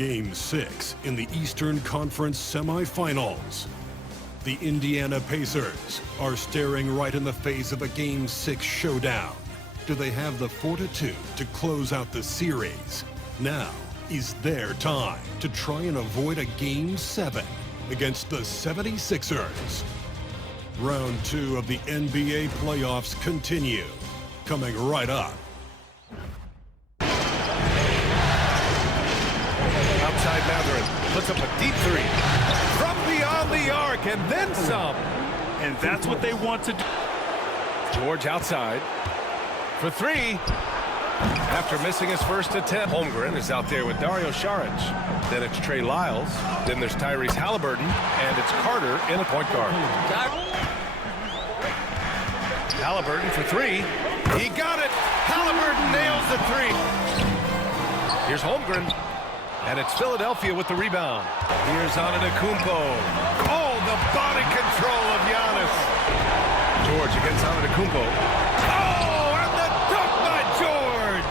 Game 6 in the Eastern Conference semifinals. The Indiana Pacers are staring right in the face of a Game 6 showdown. Do they have the fortitude to close out the series? Now is their time to try and avoid a Game 7 against the 76ers. Round 2 of the NBA playoffs continue. Coming right up. Outside Mathurin puts up a deep three. From beyond the arc and then some. And that's what they want to do. George outside for three. After missing his first attempt, Holmgren is out there with Dario Saric. Then it's Trey Lyles. Then there's Tyreese HadiBurgerrr. And it's Carter in a point guard. HadiBurgerrr for three. He got it. HadiBurgerrr nails the three. Here's Holmgren. And it's Philadelphia with the rebound. Here's Antetokounmpo. Oh, the body control of Giannis. George against Antetokounmpo. Oh, and the dunk by George.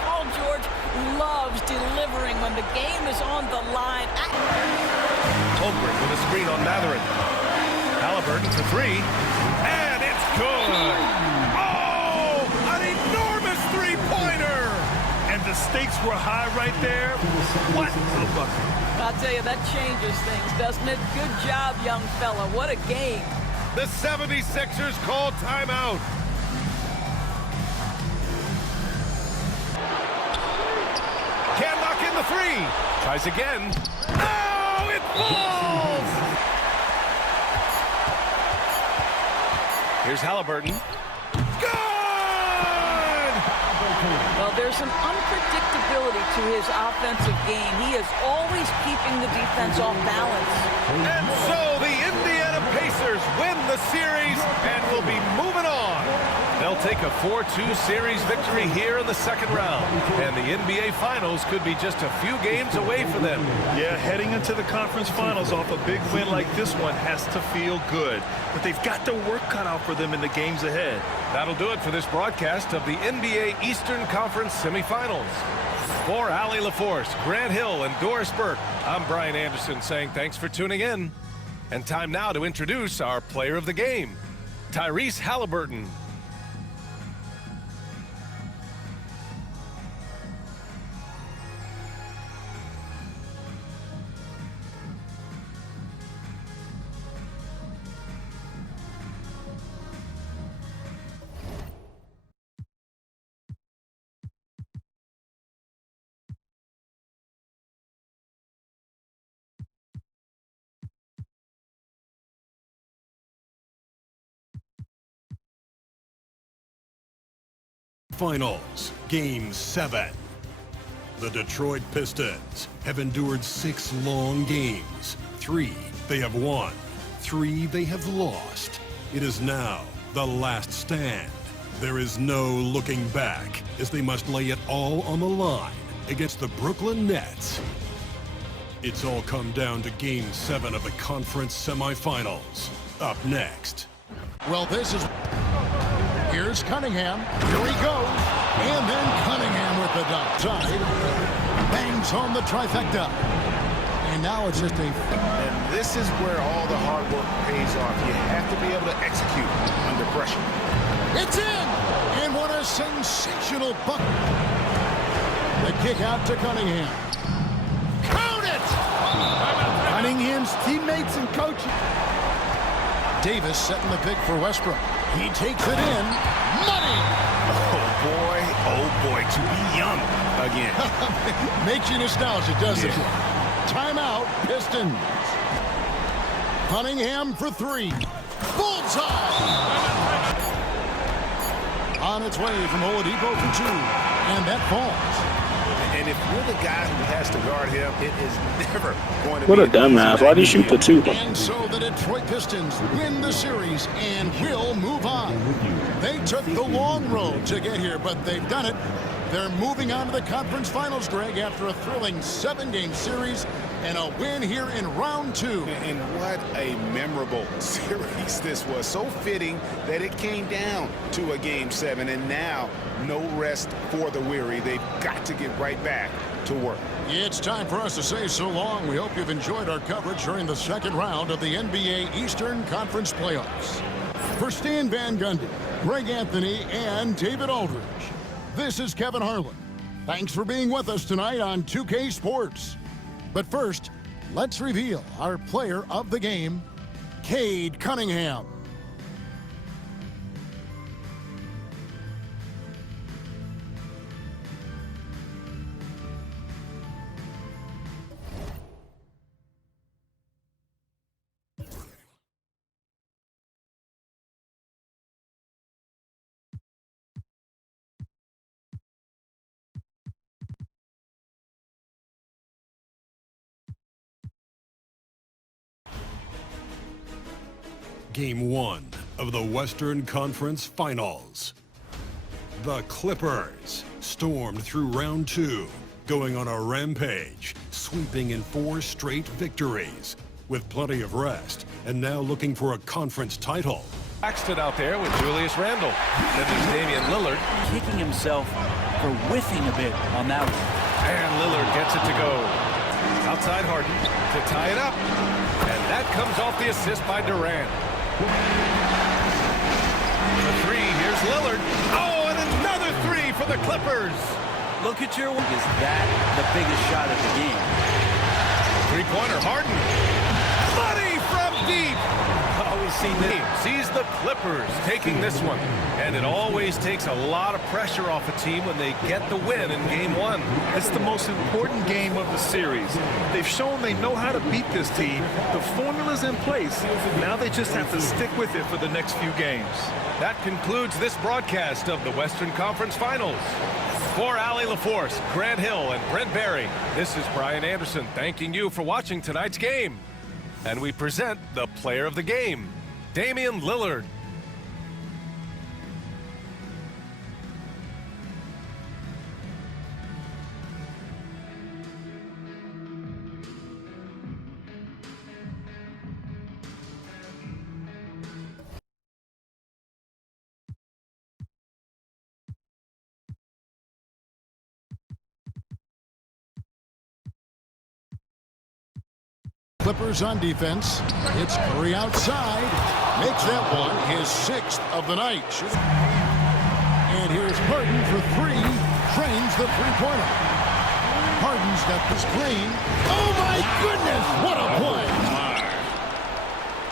Paul George loves delivering when the game is on the line. Holmgren with a screen on Mathurin. HadiBurgerrr for three. And it's good. Oh, an enormous three-pointer. And the stakes were high right there. What a bucket. I'll tell you, that changes things, doesn't it? Good job, young fella. What a game. The 76ers call timeout. Can't knock in the three. Tries again. Oh, it falls. Here's HadiBurgerrr. Well, there's an unpredictability to his offensive game. He is always keeping the defense off balance. And so the Indiana Pacers win the series and will be moving on. They'll take a 4-2 series victory here in the second round. And the NBA Finals could be just a few games away for them. Yeah, heading into the conference finals off a big win like this one has to feel good. But they've got their work cut out for them in the games ahead. That'll do it for this broadcast of the NBA Eastern Conference semifinals. For Allie LaForce, Grant Hill, and Doris Burke, I'm Brian Anderson saying thanks for tuning in. And time now to introduce our player of the game, Tyreese HadiBurgerrr. Finals, Game 7. The Detroit Pistons have endured 6 long games. 3 they have won, 3 they have lost. It is now the last stand. There is no looking back as they must lay it all on the line against the Brooklyn Nets. It's all come down to Game 7 of the conference semifinals. Up next. Well, this is... Here's Cunningham. Here he goes. And then Cunningham with the dunk. Side. Bangs home the trifecta. And now it's just a... And this is where all the hard work pays off. You have to be able to execute under pressure. It's in! And what a sensational bucket. The kick out to Cunningham. Count it! Cunningham's teammates and coaches. Davis setting the pick for Westbrook. He takes it in. Money! Oh boy, to be young again. Makes you nostalgic, doesn't it? Timeout, Pistons. Cunningham for 3. Bullseye! On its way from Oladipo for 2. And that falls. And if you're the guy who has to guard him, it is never going to be... What a dumbass. Why did you shoot the 2? And so the Detroit Pistons win the series and will move on. They took the long road to get here, but they've done it. They're moving on to the conference finals, Greg, after a thrilling 7-game series and a win here in round 2. And what a memorable series this was. So fitting that it came down to a Game 7, and now no rest for the weary. They've got to get right back to work. It's time for us to say so long. We hope you've enjoyed our coverage during the second round of the NBA Eastern Conference Playoffs. For Stan Van Gundy, Greg Anthony, and David Aldridge, this is Kevin Harlan. Thanks for being with us tonight on 2K Sports. But first, let's reveal our player of the game, Cade Cunningham. Game 1 of the Western Conference Finals. The Clippers stormed through round 2, going on a rampage, sweeping in 4 straight victories, with plenty of rest, and now looking for a conference title. Paxton out there with Julius Randle. Then there's Damian Lillard. Kicking himself for whiffing a bit on that one. And Lillard gets it to go. Outside Harden to tie it up. And that comes off the assist by Durant. The 3, here's Lillard. Oh, and another 3 for the Clippers. Look at your one. Is that the biggest shot of the game? Three-pointer, Harden. Money from deep. Always seen this. Sees the Clippers taking this one. And it always takes a lot of pressure off a team when they get the win in Game 1. It's the most important game of the series. They've shown they know how to beat this team. The formula's in place. Now they just have to stick with it for the next few games. That concludes this broadcast of the Western Conference Finals. For Allie LaForce, Grant Hill, and Brent Barry, this is Brian Anderson thanking you for watching tonight's game. And we present the player of the game, Damian Lillard. Clippers on defense. It's Curry outside. Makes that one his 6th of the night. And here's Harden for 3. Trains the three-pointer. Harden's got the screen. Oh, my goodness. What a play.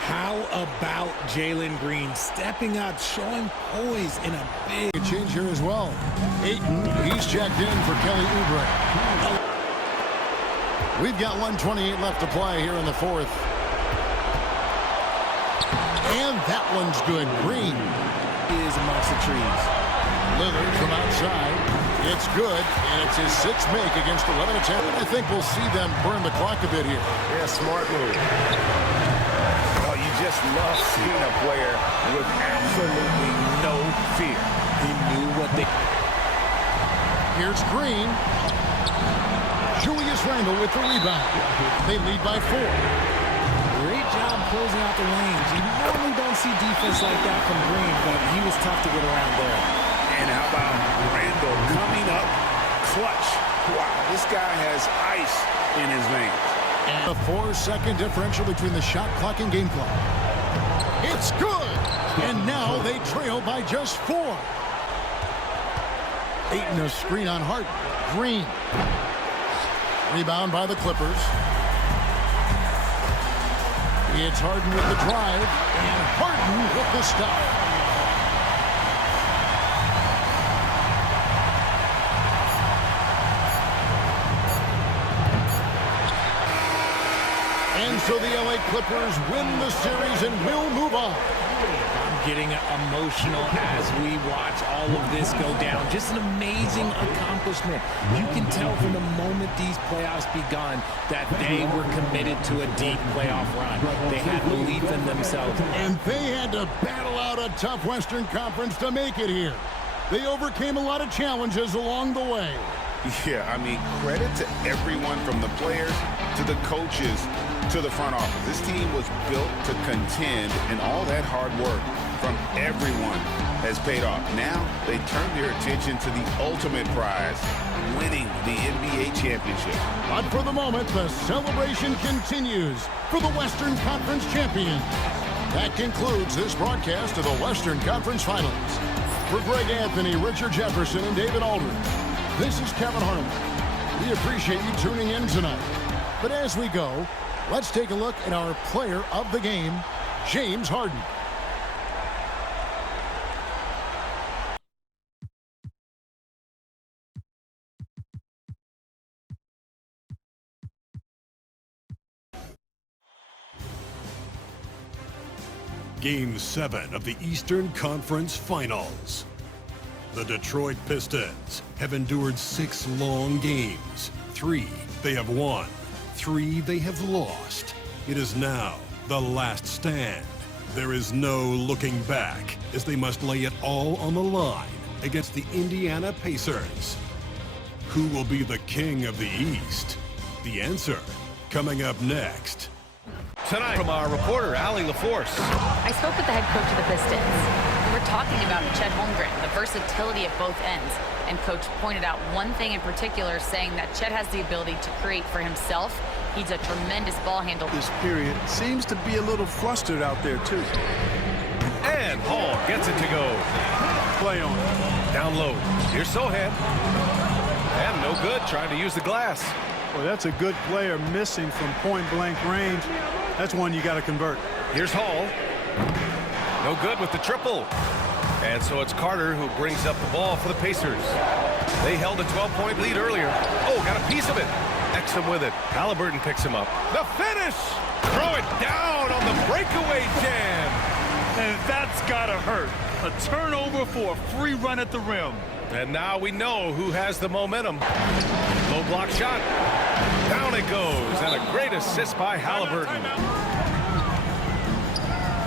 How about Jalen Green stepping up, showing poise in a big... Change here as well. Ayton, he's checked in for Kelly Oubre. We've got 1:28 left to play here in the 4th. And that one's good. Green is amongst the trees. Lillard from outside. It's good, and it's his 6th make against 11 attempts. I think we'll see them burn the clock a bit here. Yeah, smart move. Oh, you just love seeing a player with absolutely no fear. He knew what they... Here's Green. Julius Randle with the rebound. They lead by 4. Great job closing out the lanes. You normally don't see defense like that from Green, but he was tough to get around there. And how about Randle coming up clutch? Wow, this guy has ice in his veins. And a 4-second differential between the shot clock and game clock. It's good! And now they trail by just 4. Ayton a screen on Harden. Green. Rebound by the Clippers. It's Harden with the drive, and Harden with the stop. And so the LA Clippers win the series and will move on. I'm getting emotional as we watch all of this go down. Just an amazing accomplishment. You can tell from the moment these playoffs begun that they were committed to a deep playoff run. They had belief in themselves. And they had to battle out a tough Western Conference to make it here. They overcame a lot of challenges along the way. Yeah, I mean, credit to everyone from the players to the coaches to the front office. This team was built to contend, and all that hard work from everyone has paid off. Now they turn their attention to the ultimate prize, winning the NBA championship. But for the moment, the celebration continues for the Western Conference champions. That concludes this broadcast of the Western Conference Finals. For Greg Anthony, Richard Jefferson, and David Aldridge, this is Kevin Harlan. We appreciate you tuning in tonight. But as we go, let's take a look at our player of the game, James Harden. Game 7 of the Eastern Conference Finals. The Detroit Pistons have endured 6 long games. 3 they have won, 3 they have lost. It is now the last stand. There is no looking back as they must lay it all on the line against the Indiana Pacers. Who will be the king of the East? The answer coming up next. Tonight from our reporter, Allie LaForce. I spoke with the head coach of the Pistons. We were talking about Chet Holmgren, the versatility at both ends. And coach pointed out one thing in particular, saying that Chet has the ability to create for himself. He's a tremendous ball handler. This period seems to be a little flustered out there, too. And Hall gets it to go. Play on. Down low. Here's Sohan. And no good, trying to use the glass. Well, that's a good player missing from point-blank range. That's one you got to convert. Here's Hall. No good with the triple. And so it's Carter who brings up the ball for the Pacers. They held a 12-point lead earlier. Oh, got a piece of it. Exum with it. HadiBurgerrrr picks him up. The finish! Throw it down on the breakaway jam. And that's got to hurt. A turnover for a free run at the rim. And now we know who has the momentum. Low block shot. Down it goes. And a great assist by HadiBurgerrrr.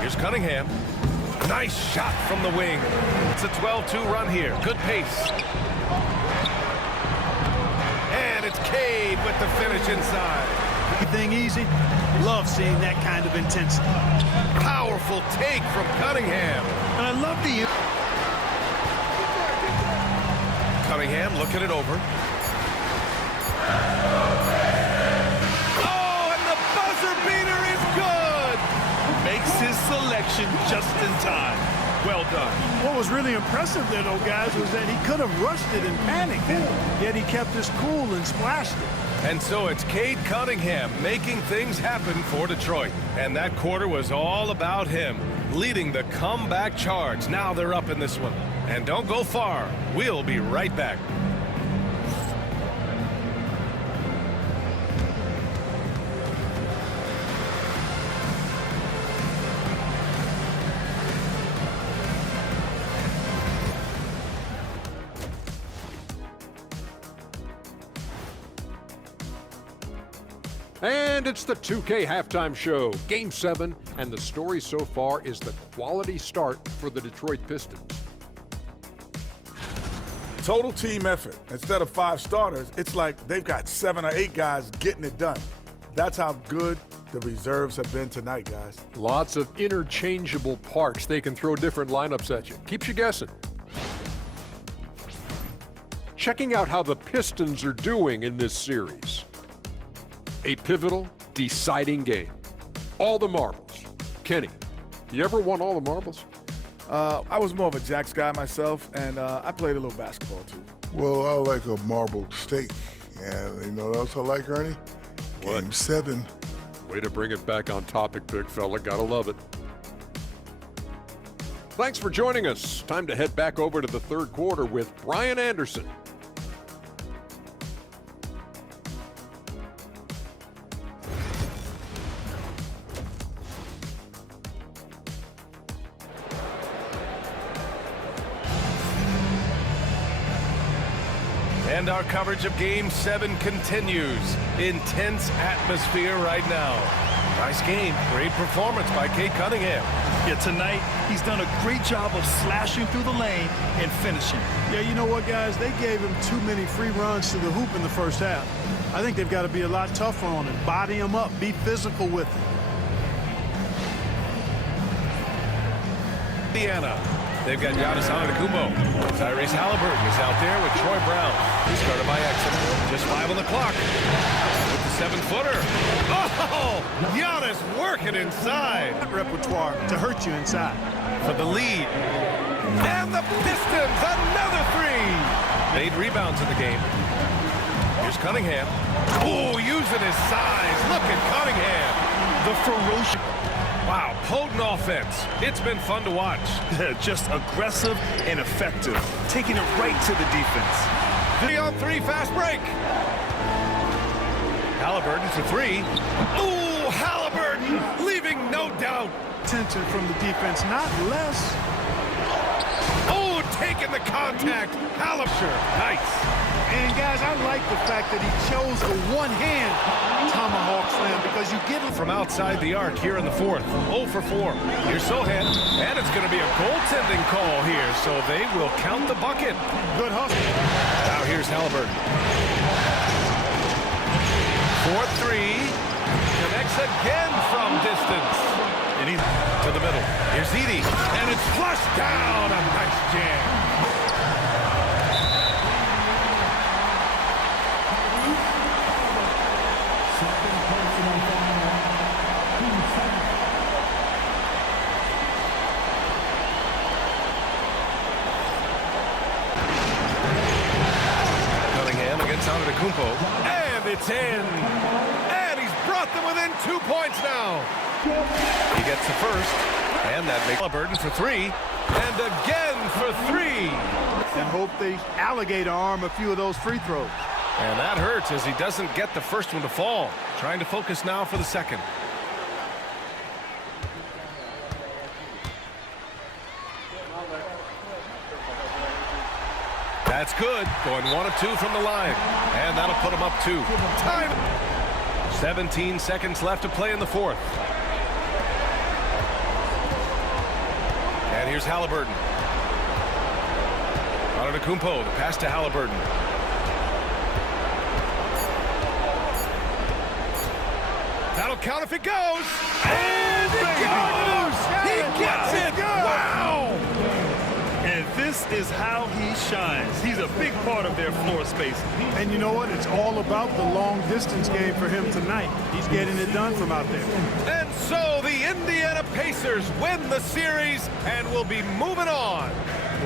Here's Cunningham. Nice shot from the wing. It's a 12-2 run here. Good pace. And it's Cade with the finish inside. Anything easy? Love seeing that kind of intensity. Powerful take from Cunningham. And I love the... Cunningham looking it over. Oh, and the buzzer beater is good! Makes his selection just in time. Well done. What was really impressive there, though, guys, was that he could have rushed it and panicked, yet he kept his cool and splashed it. And so it's Cade Cunningham making things happen for Detroit. And that quarter was all about him, leading the comeback charge. Now they're up in this one. And don't go far. We'll be right back. And it's the 2K halftime show, Game 7, and the story so far is the quality start for the Detroit Pistons. Total team effort. Instead of 5 starters, it's like they've got 7 or 8 guys getting it done. That's how good the reserves have been tonight, guys. Lots of interchangeable parts. They can throw different lineups at you. Keeps you guessing. Checking out how the Pistons are doing in this series. A pivotal, deciding game. All the marbles. Kenny, you ever won all the marbles? I was more of a jacks guy myself, and I played a little basketball, too. Well, I like a marbled steak. And you know what else I like, Ernie? What? Game 7. Way to bring it back on topic, big fella. Gotta love it. Thanks for joining us. Time to head back over to the third quarter with Brian Anderson. And our coverage of Game 7 continues. Intense atmosphere right now. Nice game. Great performance by Cade Cunningham. Yeah, tonight, he's done a great job of slashing through the lane and finishing. Yeah, you know what, guys? They gave him too many free runs to the hoop in the first half. I think they've got to be a lot tougher on him. Body him up. Be physical with him. Indiana. They've got Giannis Antetokounmpo. Tyreese HadiBurgerrr is out there with Troy Brown. He's started by accident. Just 5 on the clock. With the 7-footer. Oh! Giannis working inside. Repertoire to hurt you inside. For the lead. And the Pistons, another 3. 8 rebounds in the game. Here's Cunningham. Oh, using his size. Look at Cunningham. The ferocious. Wow, potent offense. It's been fun to watch. Just aggressive and effective. Taking it right to the defense. 3-on-3 fast break. HadiBurgerrr for 3. Ooh, HadiBurgerrr leaving no doubt. Attention from the defense, not less. Oh, taking the contact. HadiBurgerrr, nice. And guys, I like the fact that he chose the one-hand tomahawk slam because you get it from outside the arc here in the 4th. 0 for 4. Here's Sohan, and it's going to be a goaltending call here, so they will count the bucket. Good hustle. Now here's HadiBurgerrr. 4-3. Connects again from distance. And he's to the middle. Here's Edey, and it's flushed down. A nice jam. Antetokounmpo, and it's in. And he's brought them within 2 points now. He gets the first, and that makes HadiBurgerrr for 3, and again for 3. And hope they alligator arm a few of those free throws. And that hurts as he doesn't get the first one to fall. Trying to focus now for the second. That's good. Going 1 of 2 from the line. And that'll put him up 2. Time. 17 seconds left to play in the 4th. And here's HadiBurgerrr. Antetokounmpo, the pass to HadiBurgerrr. That'll count if it goes. And it goes! He gets it! Wow! And this is how he shines. He's a big part of their floor space. And you know what? It's all about the long-distance game for him tonight. He's getting it done from out there. And so the Indiana Pacers win the series and will be moving on.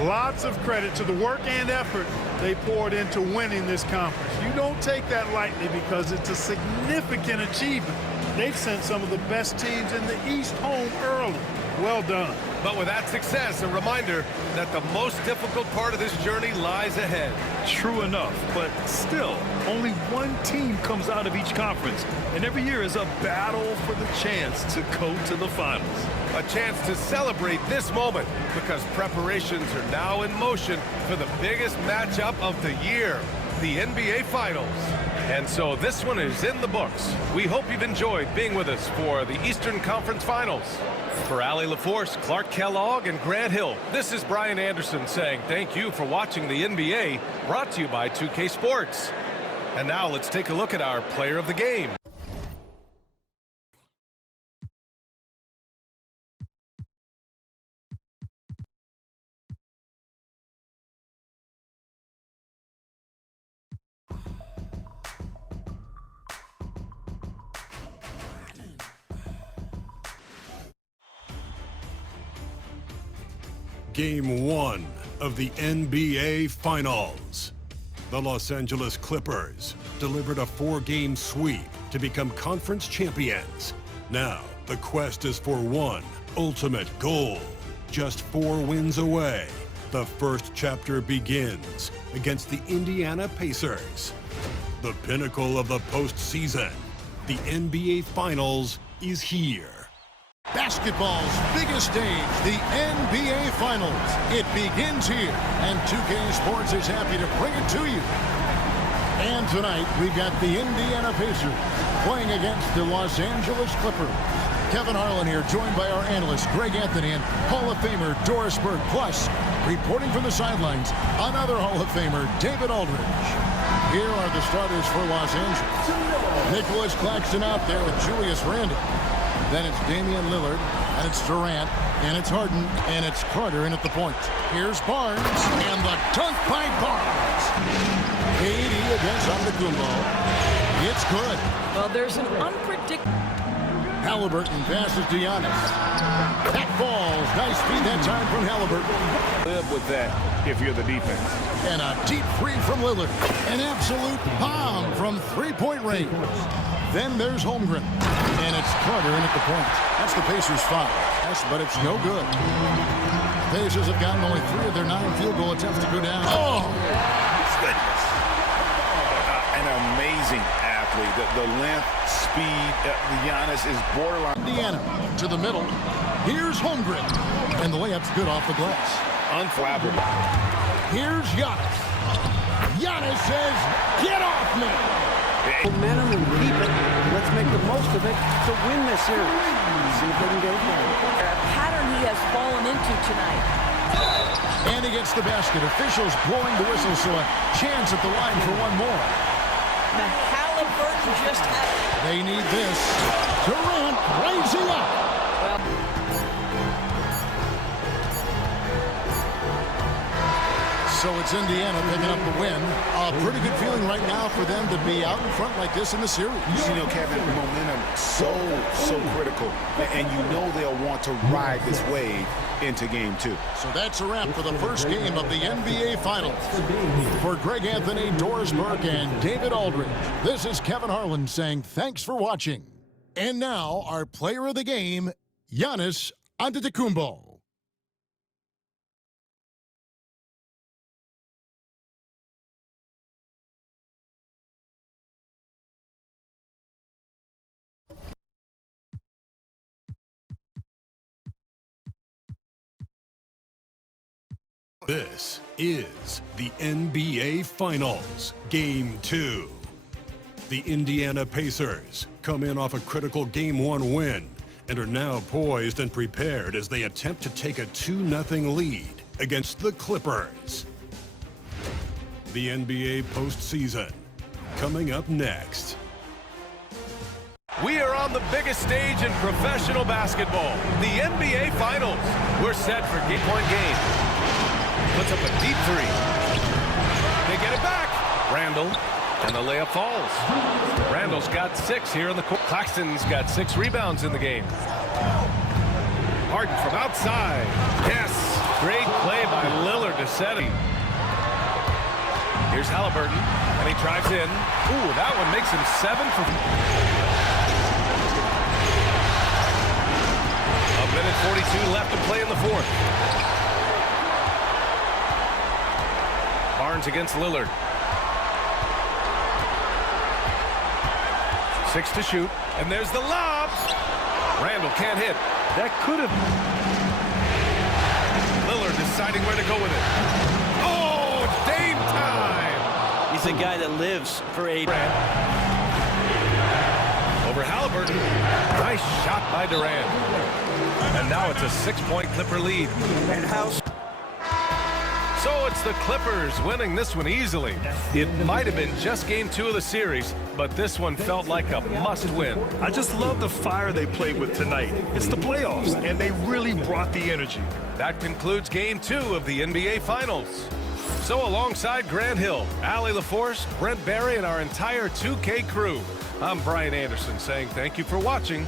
Lots of credit to the work and effort they poured into winning this conference. You don't take that lightly because it's a significant achievement. They've sent some of the best teams in the East home early. Well done. But with that success, a reminder that the most difficult part of this journey lies ahead. True enough, but still, only one team comes out of each conference, and every year is a battle for the chance to go to the finals. A chance to celebrate this moment because preparations are now in motion for the biggest matchup of the year, the NBA Finals. And so this one is in the books. We hope you've enjoyed being with us for the Eastern Conference Finals. For Allie LaForce, Clark Kellogg, and Grant Hill, this is Brian Anderson saying thank you for watching the NBA, brought to you by 2K Sports. And now let's take a look at our player of the game. Game 1 of the NBA Finals. The Los Angeles Clippers delivered a 4-game sweep to become conference champions. Now, the quest is for one ultimate goal. Just 4 wins away. The first chapter begins against the Indiana Pacers. The pinnacle of the postseason. The NBA Finals is here. Basketball's biggest stage, the NBA Finals. It begins here, and 2K Sports is happy to bring it to you. And tonight, we've got the Indiana Pacers playing against the Los Angeles Clippers. Kevin Harlan here, joined by our analyst, Greg Anthony, and Hall of Famer Doris Burke. Plus, reporting from the sidelines, another Hall of Famer, David Aldridge. Here are the starters for Los Angeles. Nicholas Claxton out there with Julius Randle. Then it's Damian Lillard, and it's Durant, and it's Harden, and it's Carter in at the point. Here's Barnes, and the dunk by Barnes. KD against Antetokounmpo. It's good. Well, there's an unpredictable... Halliburton passes to Giannis. That falls. Nice feed that time from Halliburton. Live with that if you're the defense. And a deep three from Lillard. An absolute bomb from three-point range. Then there's Holmgren. And it's Carter in at the point. That's the Pacers' foul. Yes, but it's no good. Pacers have gotten only 3 of their 9 field goal attempts to go down. Oh! Goodness. An amazing athlete. The length, speed, Giannis is borderline. Indiana to the middle. Here's Holmgren. And the layup's good off the glass. Unflappable. Here's Giannis. Giannis says, get off me! Momentum and keep it. Let's make the most of it to win this series. See if they can get it done. A pattern he has fallen into tonight. And he gets the basket. Officials blowing the whistle, so a chance at the line for one more. Now Halliburton just had... They need this. Durant rising up. Well, so it's Indiana picking up the win. A pretty good feeling right now for them to be out in front like this in the series. You know, Kevin, momentum so critical. And you know they'll want to ride this wave into game 2. So that's a wrap for the first game of the NBA Finals. For Greg Anthony, Doris Burke, and David Aldridge, this is Kevin Harlan saying thanks for watching. And now, our player of the game, Giannis Antetokounmpo. This is the NBA Finals, Game 2. The Indiana Pacers come in off a critical Game 1 win and are now poised and prepared as they attempt to take a 2-0 lead against the Clippers. The NBA postseason coming up next. We are on the biggest stage in professional basketball, the NBA Finals. We're set for game-point game. Puts up a deep three. They get it back. Randall, and the layup falls. Randall's got 6 here in the court. Claxton's got 6 rebounds in the game. Harden from outside. Yes, great play by Lillard to set him. Here's Halliburton, and he drives in. Ooh, that one makes him 7 for... A minute 42 left to play in the fourth. Barnes against Lillard. 6 to shoot, and there's the lob. Randall can't hit. That could have... Lillard deciding where to go with it. Oh, Dame time! He's a guy that lives for 8. Over Halliburton. Nice shot by Durant. And now it's a 6-point Clipper lead. And house. So it's the Clippers winning this one easily. It might have been just game 2 of the series, but this one felt like a must-win. I just love the fire they played with tonight. It's the playoffs, and they really brought the energy. That concludes game 2 of the NBA Finals. So alongside Grant Hill, Allie LaForce, Brent Barry, and our entire 2K crew, I'm Brian Anderson saying thank you for watching,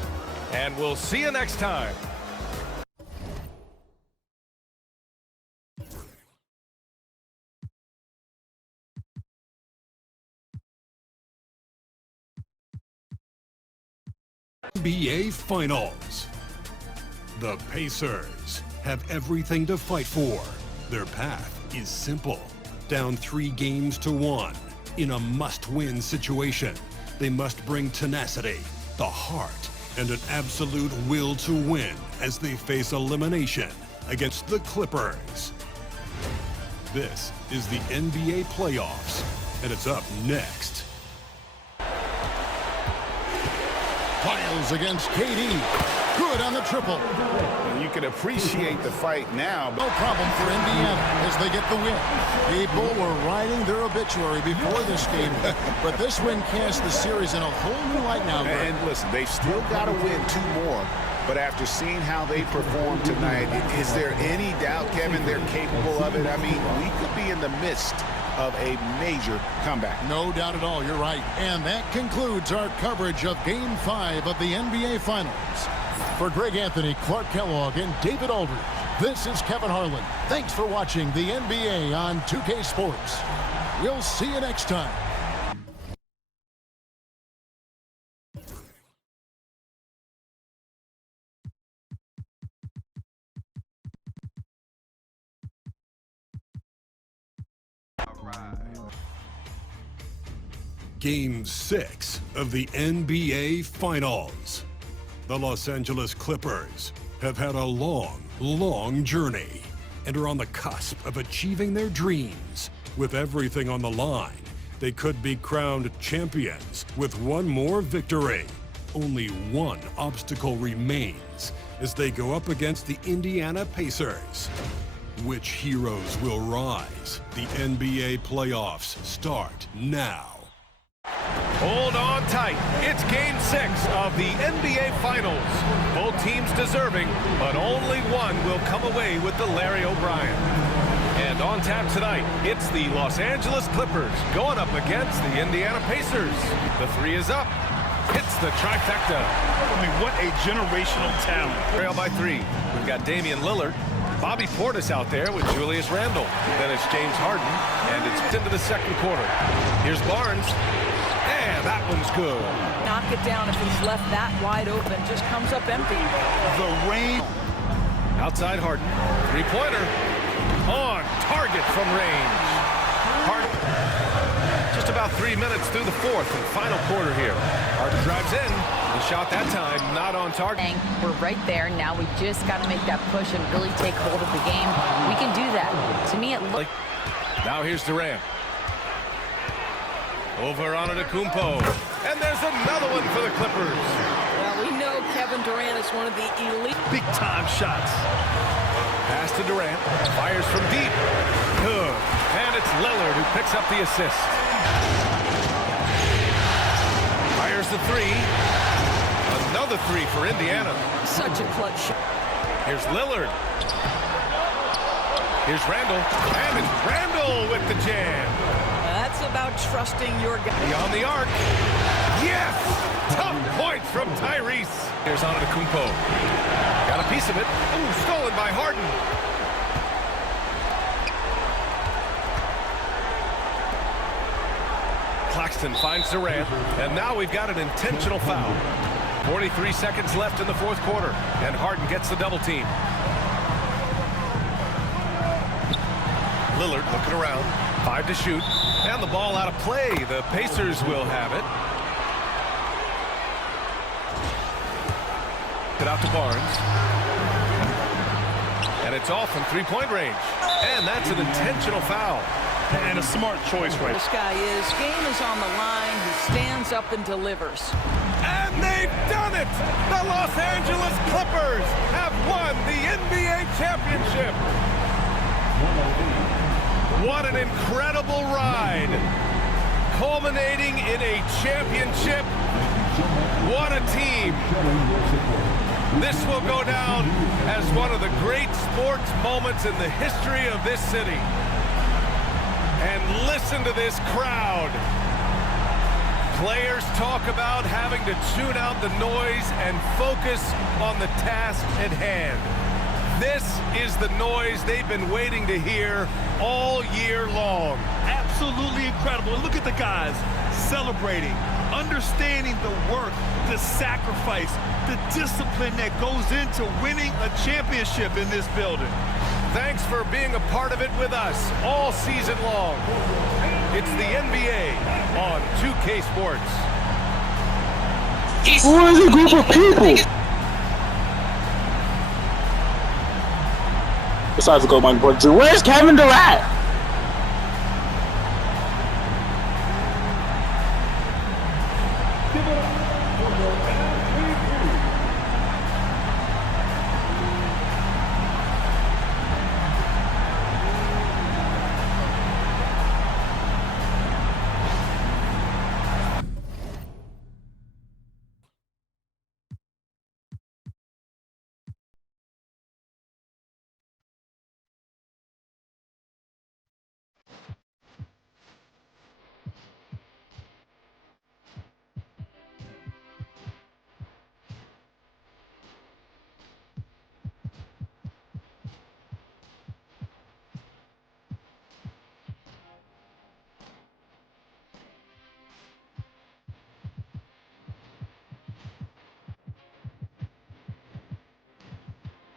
and we'll see you next time. NBA Finals. The Pacers have everything to fight for. Their path is simple. Down 3 games to 1. In a must-win situation, they must bring tenacity, the heart, and an absolute will to win as they face elimination against the Clippers. This is the NBA playoffs, and it's up next. Miles against KD. Good on the triple. You can appreciate the fight now. No problem for Indiana as they get the win. People were writing their obituary before this game, but this win casts the series in a whole new light now. Greg. And listen, they've still got to win 2 more. But after seeing how they performed tonight, is there any doubt, Kevin, they're capable of it? I mean, we could be in the midst of a major comeback. No doubt at all, you're right. And that concludes our coverage of Game 5 of the NBA Finals. For Greg Anthony, Clark Kellogg, and David Aldridge, this is Kevin Harlan. Thanks for watching the NBA on 2K Sports. We'll see you next time. Game 6 of the NBA Finals. The Los Angeles Clippers have had a long journey and are on the cusp of achieving their dreams. With everything on the line, they could be crowned champions with one more victory. Only one obstacle remains as they go up against the Indiana Pacers. Which heroes will rise? The NBA playoffs start now. Hold on tight. It's Game 6 of the NBA Finals. Both teams deserving, but only one will come away with the Larry O'Brien. And on tap tonight, it's the Los Angeles Clippers going up against the Indiana Pacers. The 3 is up. It's the trifecta. I mean, what a generational talent. Trail by 3. We've got Damian Lillard. Bobby Portis out there with Julius Randle. Then it's James Harden, and it's into the second quarter. Here's Barnes. And that one's good. Knock it down if he's left that wide open. Just comes up empty. The rain. Outside Harden. 3-pointer. On target from range. Harden. Just about 3 minutes through the fourth and final quarter here. Harden drives in. The shot that time not on target. We're right there. Now we just got to make that push and really take hold of the game. We can do that. To me, it looks... Now here's Durant. Over on Antetokounmpo. And there's another one for the Clippers. Well, we know Kevin Durant is one of the elite big-time shots. Pass to Durant. Fires from deep. Good. And it's Lillard who picks up the assist. Fires the 3. Another 3 for Indiana. Such a clutch shot. Here's Lillard. Here's Randle. And it's Randle with the jam. That's about trusting your guy. Beyond the arc. Yes! Tough points from Tyreese. Here's Antetokounmpo. Got a piece of it. Ooh, stolen by Harden. Claxton finds Durant, and now we've got an intentional foul. 43 seconds left in the fourth quarter, and Harden gets the double team. Lillard looking around. 5 to shoot. And the ball out of play. The Pacers will have it. Get out to Barnes. And it's off from 3-point range. And that's an intentional foul. And a smart choice, right? This guy is. Game is on the line. He stands up and delivers. And they've done it! The Los Angeles Clippers have won the NBA championship. What an incredible ride. Culminating in a championship. What a team. This will go down as one of the great sports moments in the history of this city. And listen to this crowd. Players talk about having to tune out the noise and focus on the task at hand. This is the noise they've been waiting to hear all year long. Absolutely incredible. And look at the guys celebrating, understanding the work, the sacrifice, the discipline that goes into winning a championship in this building. Thanks for being a part of it with us all season long. It's the NBA on 2K Sports. Who is a group of people? Besides the goal, Mike Burton. Where's Kevin Durant?